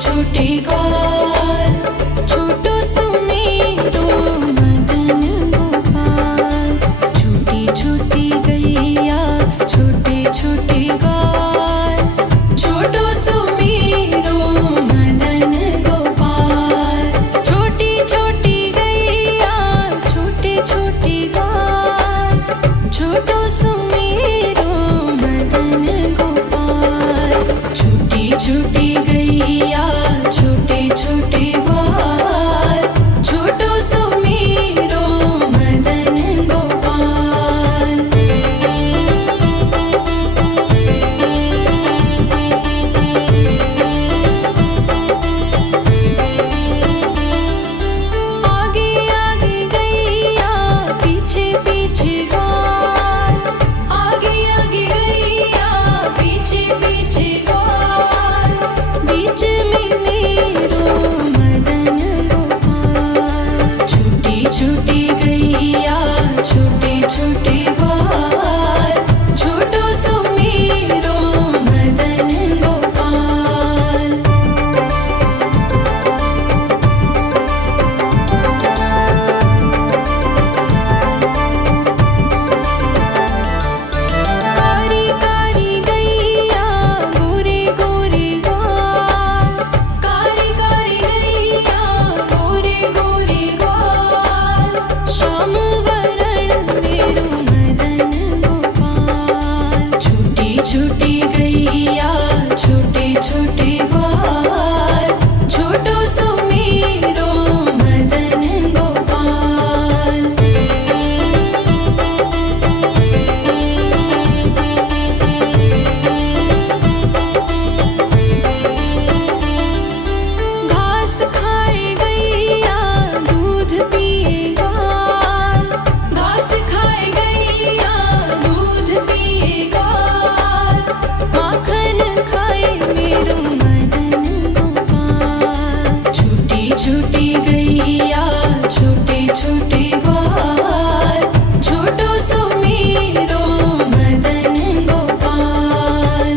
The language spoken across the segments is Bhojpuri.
छोटे ग्वाल, छोटो सुमेरो मदन गोपाल। छोटी छोटी गैया छोटे छोटे ग्वाल, छोटो सुमेरो मदन गोपाल। छोटी छोटी गैया छोटे छोटे ग्वाल, छोटो सुमेरो मदन गोपाल। छोटी छोटी गैया छोटे छोटे ग्वाल, छोटो सुमेरो मदन गोपाल। आगे आगे गैया पीछे पीछे ग्वाल, आगे आगे गैया पीछे पीछे ग्वाल। बीच में मेरो मदन गोपाल। छोटी छोटी गैया छोटे छोटे ग्वाल, छोटो सुमेरो मदन गोपाल। कारी कारी गैया गोरे गोरे ग्वाल, कारी कारी गैया गोरे गोरे ग्वाल। श्याम वरण मेरो मदन गोपाल। छोटी छोटी गैया छोटे छोटे ग्वाल, छोटो सुमेरो मदन गोपाल। घास खाए गैया दूध पिए ग्वाल, घास खाए गैया दूध पिए ग्वाल। माखन खाए मेरो मदन गोपाल। छोटी छोटी गैया छोटे छोटे ग्वाल, छोटो सुमेरो मदन गोपाल।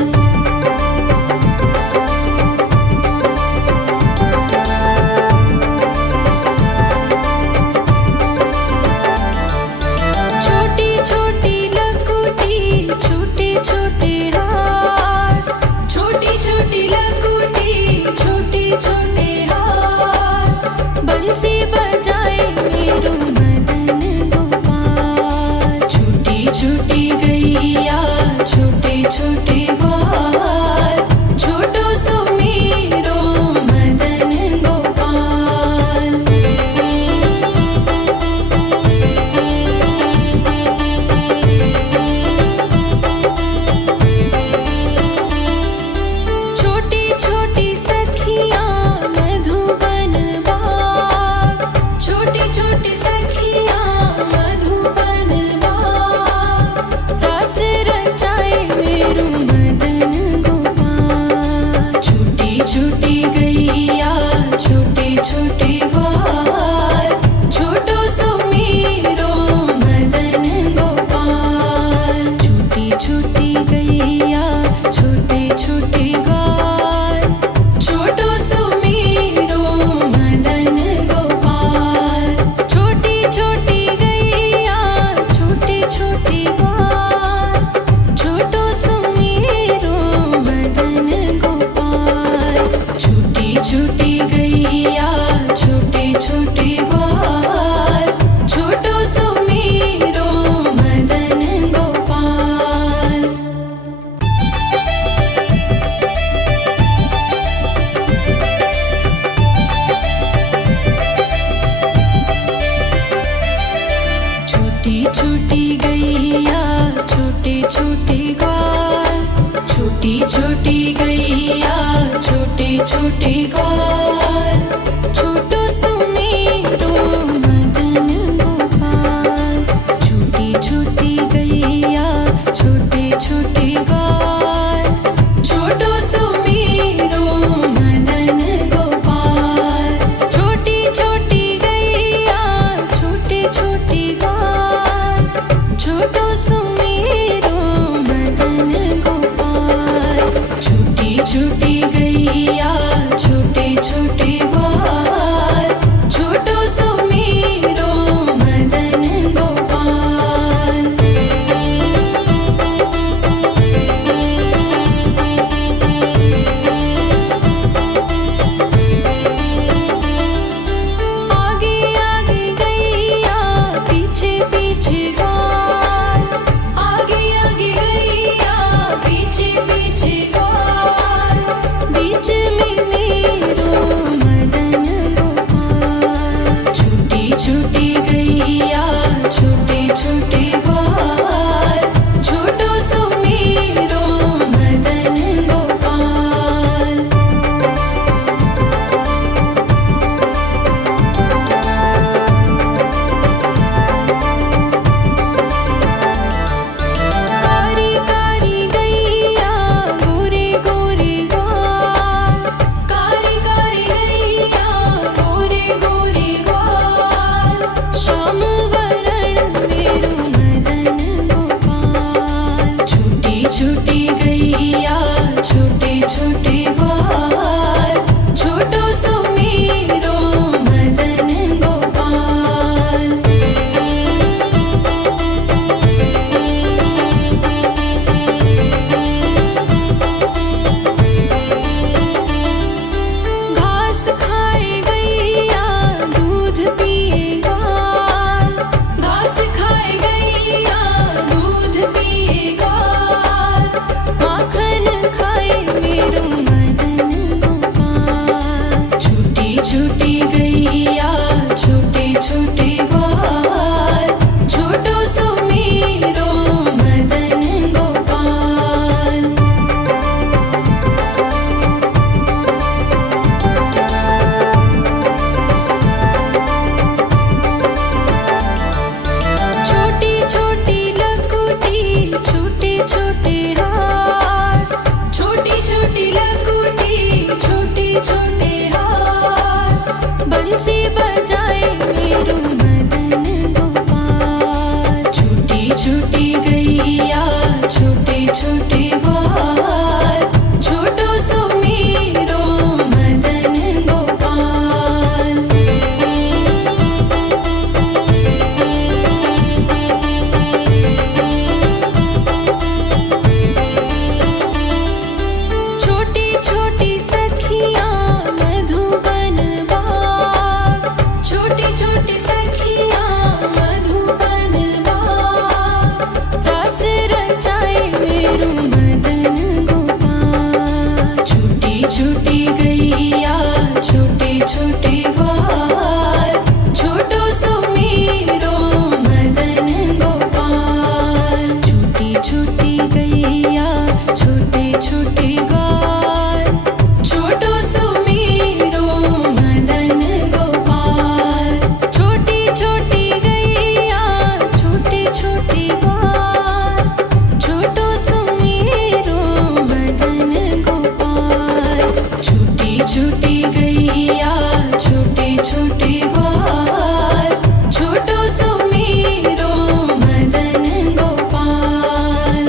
छोटी छोटी लकुटी छोटे छोटे हाथ, छोटी छोटी लकुटी छोटे छोटे हाथ। बंसी बजाए मेरो मदन गोपाल। छोटी छोटी गैया छोटे छोटे ग्वाल, छोटो सुमेरो मदन गोपाल। छोटी छोटी सखियाँ मधुबन बाग, छोटी छोटी सखियाँ मधुबन बाग। रास रचाए मेरो मदन गोपाल। छोटी छोटी गैया छोटे छोटे ग्वाल, छोटो सुमेरो मदन गोपाल। छोटी छोटी गैया छोटे छोटे ग्वाल, छोटो सुमेरो मदन गोपाल। छोटी छोटी गैया छोटे छोटे ग्वाल, छोटो सुमेरो मदन गोपाल। छोटी छोटी गैया छोटे छोटे ग्वाल, छोटो सुमेरो मदन गोपाल। छोटी छोटी गैया छोटे छोटे ग्वाल, छोटी छोटी गैया छोटे छोटे ग्वाल, छोटो सुमेरो मदन गोपाल। छोटी छोटी गैया छोटे छोटे ग्वाल, छोटो सुमेरो मदन गोपाल। छोटी छोटी गैया छोटे छोटे ग्वाल, छोटो सुमेरो मदन गोपाल। छोटी छोटी गैया छोटे गैया छोटे छोटे ग्वाल छोटो सुमेरो मदन गोपाल। घास खाए गैया दूध पिए ग्वाल घास खाए गैया दूध पिए ग्वाल माखन खाए मेरो मदन गोपाल। छोटी छोटी गैया छोटे छोटे ग्वाल छोटो सुमेरो मदन गोपाल। छोटी छोटी लकुटी छोटे छोटे हाथ छोटी छोटी लकुटी छोटे छोटे हाथ बंसी बजाए मेरो मदन गोपाल। छोटी छोटी गैया छोटे छोटे ग्वाल छोटो सुमेरो मदन गोपाल। छोटी छोटी सखियाँ मधुबन बाग छोटी छोटी सखियाँ मधुबन बाग रास रचाए मेरो मदन गोपाल। छोटी छोटी गैया छोटे छोटे ग्वाल छोटो सुमेरो मदन गोपाल। छोटी छोटी गैया छोटे छोटे ग्वाल छोटो सुमेरो मदन गोपाल। छोटी छोटी गैया छोटे छोटे ग्वाल छोटो सुमेरो मदन गोपाल। छोटी छोटी गैया छोटे छोटे ग्वाल छोटो सुमेरो मदन गोपाल।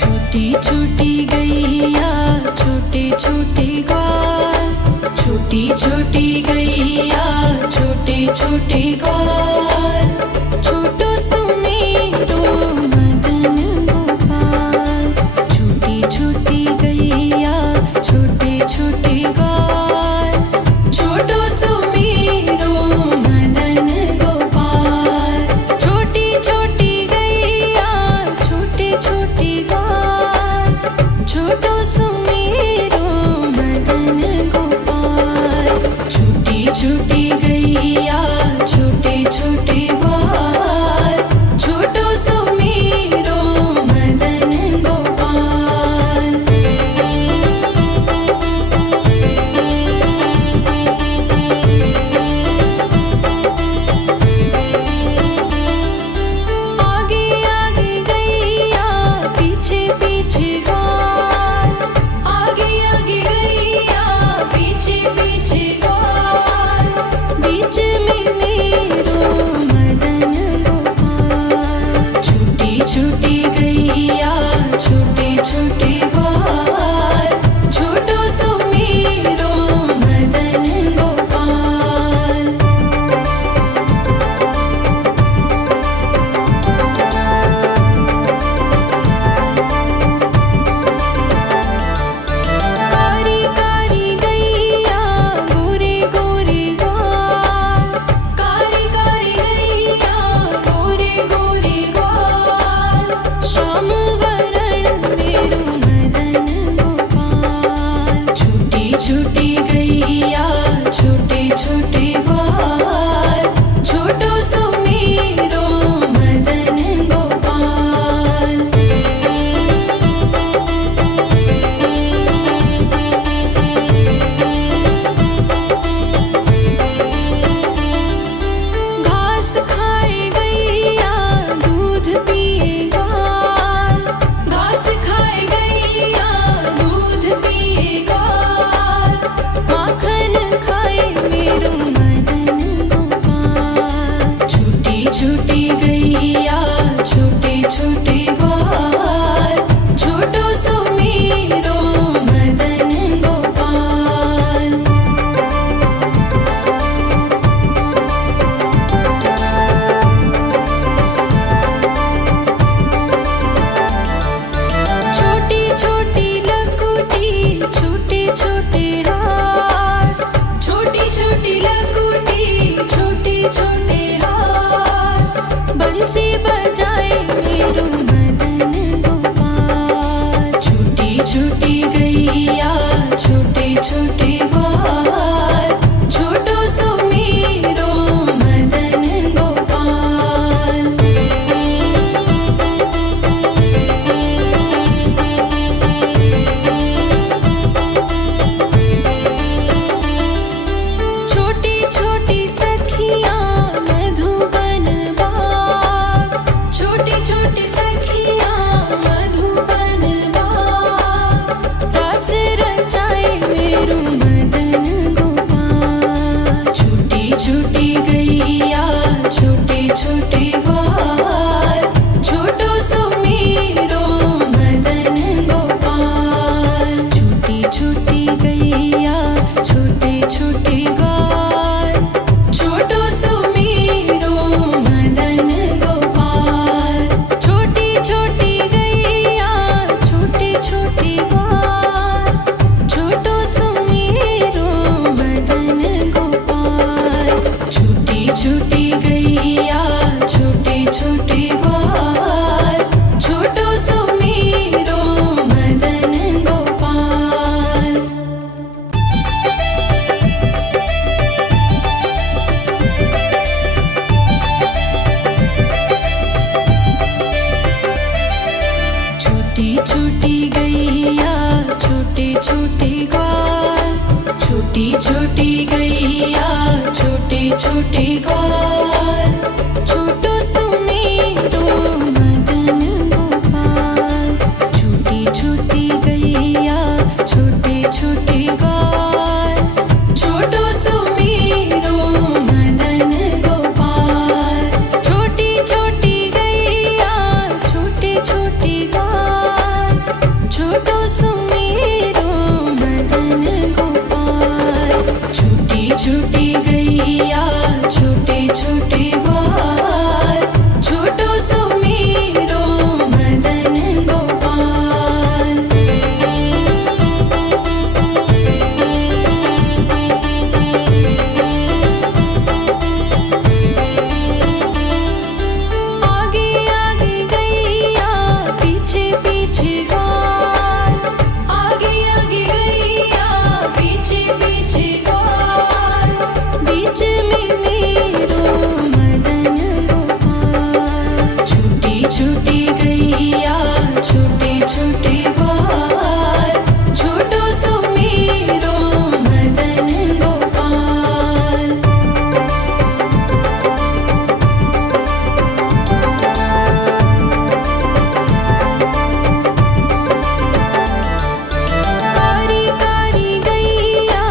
छोटी छोटी गैया छोटे छोटे ग्वाल छोटी छोटी गैया छोटे छोटे ग्वाल छोटो सुमेरो मदन गोपाल। छोटी छोटी गैया छोटे छोटे ग्वाल छोटो सुमेरो मदन गोपाल। छोटी छोटी गैया छोटे छोटे ग्वाल छोटो सुमेरो मदन गोपाल। छोटी लकुटी छोटे छोटे हाथ बंसी बजाए मेरो मदन गोपाल। छोटी छोटी गैया छोटे छोटे ग्वाल छोटो सो मेरो मदन गोपाल। छोटी छोटी सखियाँ मधुबन बाग छोटी छोटी सखियाँ मधुबन बाग रस रचाए मेरो मदन गोपाल। छोटी छोटी गैया छोटे छोटे ग्वाल छोटो सो मेरो मदन गोपाल। छोटी छोटी गैया छोटे छोटे ग्वाल छोटो सो मेरो मदन गोपाल। छोटी छोटी गैया छोटे छोटे ग्वाल छोटो सो मेरो मदन गोपाल। छोटी छोटी गैया छोटे छोटे ग्वाल छोटो सो मेरो मदन गोपाल। छोटी छोटी गैया छोटे छोटे ग्वाल छोटी छोटी गैया छोटे छोटे ग्वाल छोटो सो मेरो मदन गोपाल। छोटी छोटी गैया छोटे छोटे ग्वाल छोटो सो मेरो मदन गोपाल। छोटी छोटी गैया छोटे छोटे ग्वाल छोटो सो मेरो मदन गोपाल। छोटी छोटी गैया छोटे छोटे ग्वाल छोटो सो मेरो मदन गोपाल। आगे आगे गैया पीछे पीछे ग्वाल आगे आगे गैया पीछे पीछे ग्वाल बीच में मेरो मदन गोपाल। छोटी छोटी गैया छोटे छोटे ग्वाल छोटो सो मेरो मदन गोपाल। कारी कारी गैया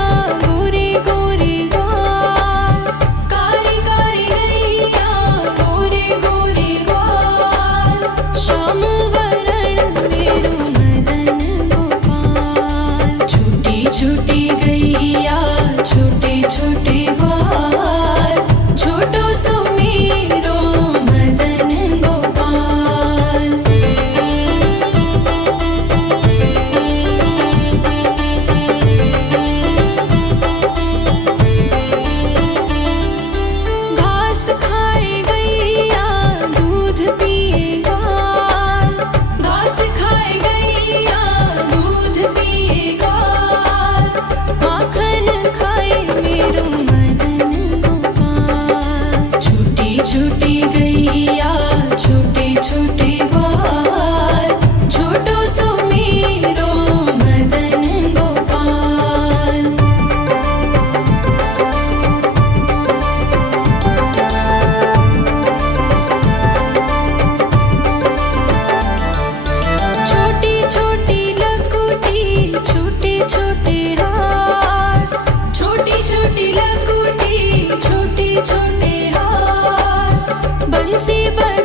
गोरे गोरे ग्वाल कारी कारी गैया गोरे गोरे ग्वाल श्याम वरण मेरो मदन गोपाल। छोटी छोटी गैया छोटे छोटे ग्वाल छोटो सो मेरो मदन गोपाल। घास खाए गैया दूध पिए ग्वाल घास खाए गैया दूध पिए ग्वाल माखन खाए मेरो मदन गोपाल। छोटी छोटी गैया छोटे छोटे ग्वाल छोटो सो मेरो मदन गोपाल। छोटी छोटी लकुटी छोटे छोटे हाथ छोटी छोटी लकुटी छोटे छोटे हाथ बंसी बजाए